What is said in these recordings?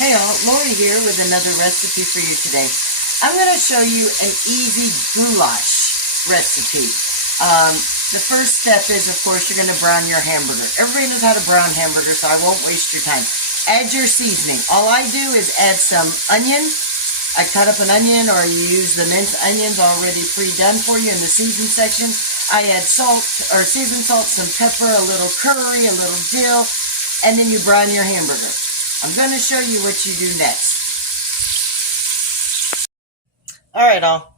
Hey all, Lori here with another recipe for you today. I'm going to show you an easy goulash recipe. The first step is, of course, you're going to brown your hamburger. Everybody knows how to brown hamburger, so I won't waste your time. Add your seasoning. All I do is add some onion. I cut up an onion, or you use the minced onions already pre-done for you in the season section. I add salt, or seasoned salt, some pepper, a little curry, a little dill, and then you brown your hamburger. I'm going to show you what you do next. Alright all,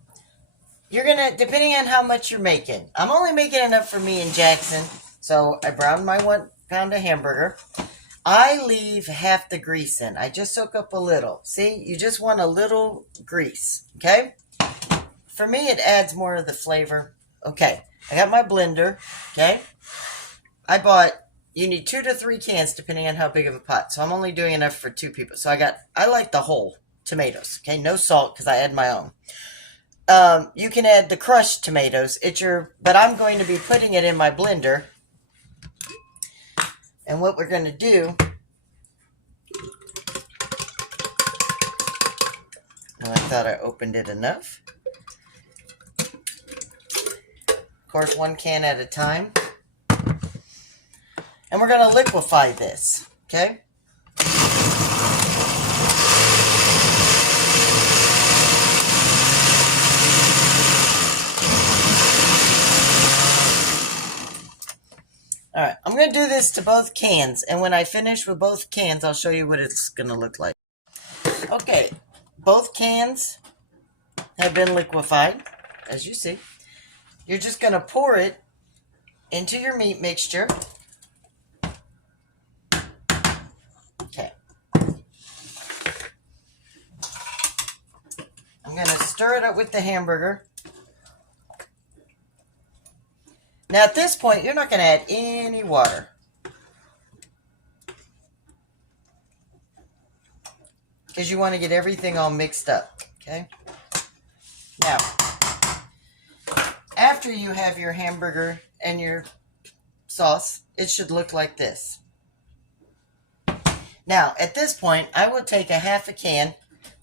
you're going to, depending on how much you're making, I'm only making enough for me and Jackson, so I browned my 1 pound of hamburger. I leave half the grease in. I just soak up a little. See, you just want a little grease, okay? For me, it adds more of the flavor. Okay, I got my blender, okay? I bought, you need 2 to 3 cans depending on how big of a pot. So I'm only doing enough for 2 people. So I like the whole tomatoes. Okay, no salt because I add my own. You can add the crushed tomatoes. But I'm going to be putting it in my blender. And what we're going to do, well, I thought I opened it enough. Of course, 1 can at a time. And we're going to liquefy this, okay? All right, I'm going to do this to both cans. And when I finish with both cans, I'll show you what it's going to look like. Okay, both cans have been liquefied, as you see. You're just going to pour it into your meat mixture. Okay. I'm going to stir it up with the hamburger. Now at this point, you're not going to add any water. Because you want to get everything all mixed up, okay? Now, after you have your hamburger and your sauce, it should look like this. Now, at this point, I will take a half a can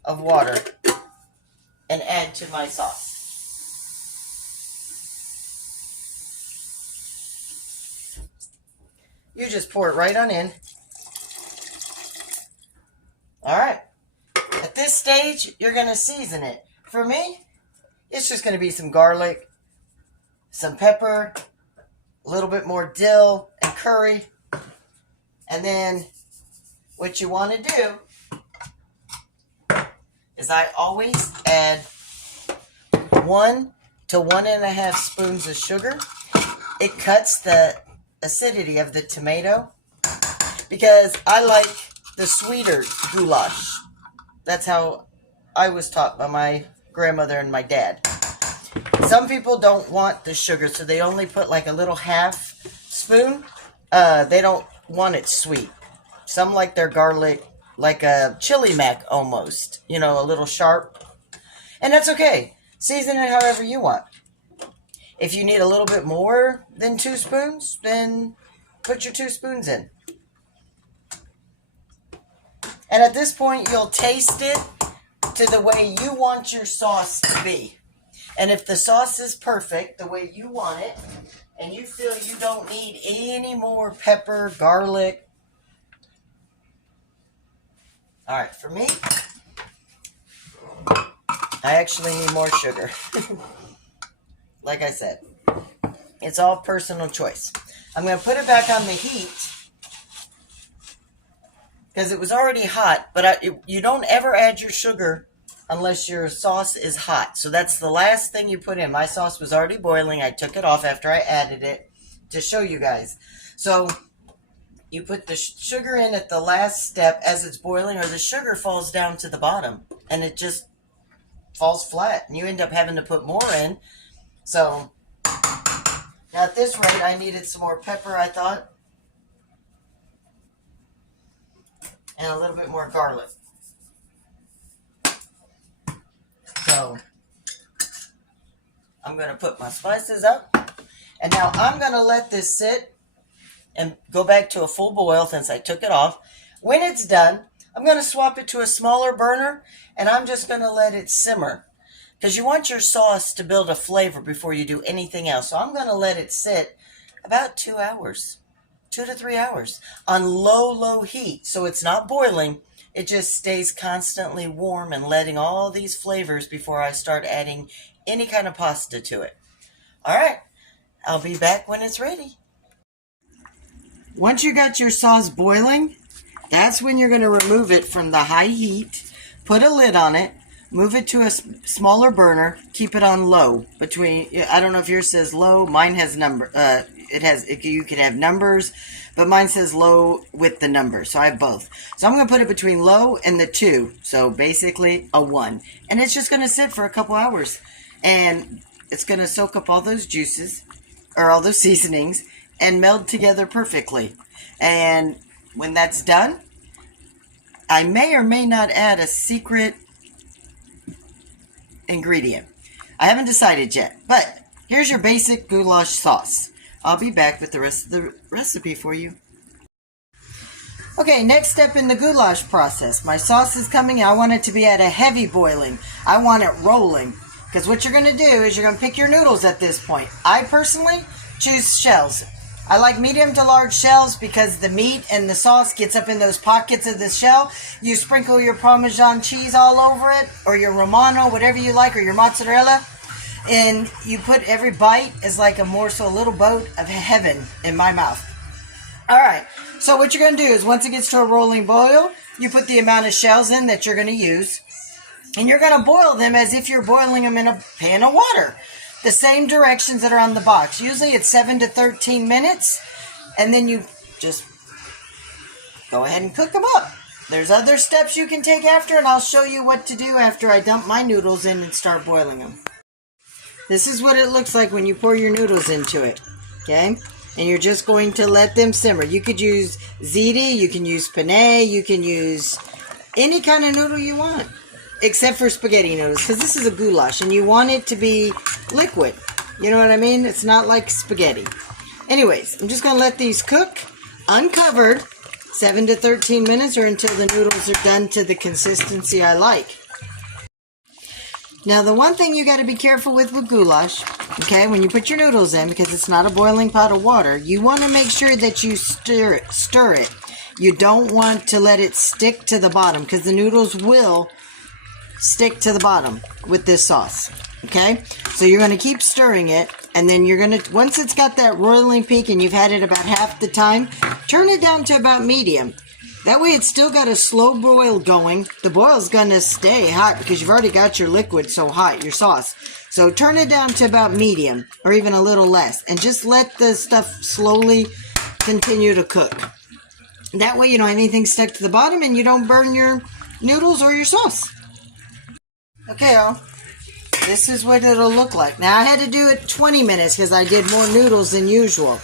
of water and add to my sauce. You just pour it right on in. All right. At this stage, you're going to season it. For me, it's just going to be some garlic, some pepper, a little bit more dill and curry. And then what you want to do is I always add 1 to 1.5 spoons of sugar. It cuts the acidity of the tomato because I like the sweeter goulash. That's how I was taught by my grandmother and my dad. Some people don't want the sugar, so they only put like a little half spoon. They don't want it sweet. Some like their garlic like a chili mac almost, you know, a little sharp. And that's okay. Season it however you want. If you need a little bit more than 2 spoons, then put your 2 spoons in. And at this point, you'll taste it to the way you want your sauce to be. And if the sauce is perfect, the way you want it, and you feel you don't need any more pepper, garlic. All right, for me, I actually need more sugar. Like I said, it's all personal choice. I'm going to put it back on the heat because it was already hot, but you don't ever add your sugar unless your sauce is hot. So that's the last thing you put in. My sauce was already boiling. I took it off after I added it to show you guys. So you put the sugar in at the last step as it's boiling, or the sugar falls down to the bottom and it just falls flat and you end up having to put more in. So now at this rate, I needed some more pepper, I thought, and a little bit more garlic. So I'm going to put my spices up, and now I'm going to let this sit and go back to a full boil since I took it off. When it's done, I'm going to swap it to a smaller burner, and I'm just going to let it simmer. Because you want your sauce to build a flavor before you do anything else. So I'm going to let it sit about 2 hours, 2 to 3 hours on low heat. So it's not boiling. It just stays constantly warm and letting all these flavors before I start adding any kind of pasta to it. All right, I'll be back when it's ready. Once you got your sauce boiling, that's when you're going to remove it from the high heat, put a lid on it, move it to a smaller burner, keep it on low. I don't know if yours says low, mine has you could have numbers, but mine says low with the number, so I have both. So I'm going to put it between low and the 2, so basically a 1. And it's just going to sit for a couple hours, and it's going to soak up all those juices, or all those seasonings, and meld together perfectly. And when that's done, I may or may not add a secret ingredient. I haven't decided yet, but here's your basic goulash sauce. I'll be back with the rest of the recipe for you. Okay, next step in the goulash process. My sauce is coming. I want it to be at a heavy boiling. I want it rolling. Because what you're going to do is you're going to pick your noodles at this point. I personally choose shells. I like medium to large shells because the meat and the sauce gets up in those pockets of the shell. You sprinkle your Parmesan cheese all over it, or your Romano, whatever you like, or your mozzarella. And you put every bite as like a morsel, a little boat of heaven in my mouth. All right, so what you're going to do is once it gets to a rolling boil, you put the amount of shells in that you're going to use. And you're going to boil them as if you're boiling them in a pan of water. The same directions that are on the box. Usually it's 7 to 13 minutes. And then you just go ahead and cook them up. There's other steps you can take after, and I'll show you what to do after I dump my noodles in and start boiling them. This is what it looks like when you pour your noodles into it. Okay? And you're just going to let them simmer. You could use ziti, you can use penne, you can use any kind of noodle you want. Except for spaghetti noodles, because this is a goulash, and you want it to be liquid. You know what I mean? It's not like spaghetti. Anyways, I'm just going to let these cook uncovered 7 to 13 minutes, or until the noodles are done to the consistency I like. Now, the one thing you got to be careful with goulash, okay, when you put your noodles in, because it's not a boiling pot of water, you want to make sure that you stir it. You don't want to let it stick to the bottom, because the noodles will stick to the bottom with this sauce. Okay, so you're going to keep stirring it, and then you're going to, once it's got that roiling peak and you've had it about half the time, turn it down to about medium. That way it's still got a slow boil going. The boil's going to stay hot because you've already got your liquid so hot, your sauce. So turn it down to about medium, or even a little less, and just let the stuff slowly continue to cook. That way you don't have anything stuck to the bottom, and you don't burn your noodles or your sauce. Okay, y'all, this is what it'll look like. Now, I had to do it 20 minutes because I did more noodles than usual.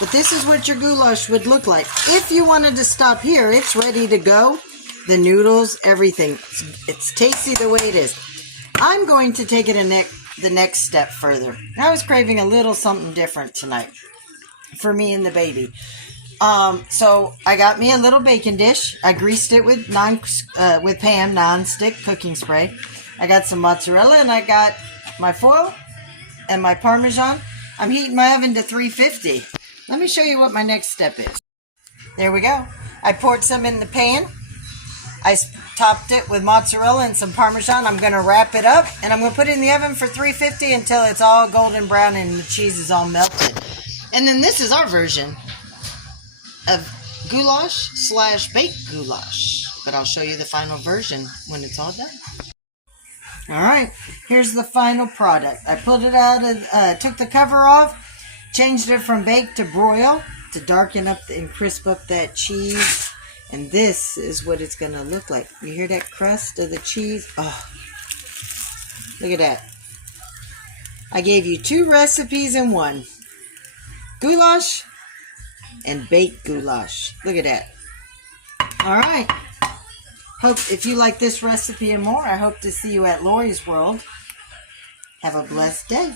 But this is what your goulash would look like. If you wanted to stop here, it's ready to go. The noodles, everything. It's tasty the way it is. I'm going to take it the next step further. I was craving a little something different tonight for me and the baby. So I got me a little baking dish. I greased it with Pam non-stick cooking spray. I got some mozzarella, and I got my foil and my Parmesan. I'm heating my oven to 350. Let me show you what my next step is. There we go. I poured some in the pan. I topped it with mozzarella and some Parmesan. I'm going to wrap it up, and I'm going to put it in the oven for 350 until it's all golden brown and the cheese is all melted. And then this is our version of goulash / baked goulash. But I'll show you the final version when it's all done. Alright, here's the final product. I pulled it out, took the cover off, changed it from baked to broil to darken up and crisp up that cheese. And this is what it's going to look like. You hear that crust of the cheese? Oh, look at that. I gave you 2 recipes in one. Goulash and baked goulash. Look at that. Alright. Hope if you like this recipe and more, I hope to see you at Lauries World. Have a blessed day.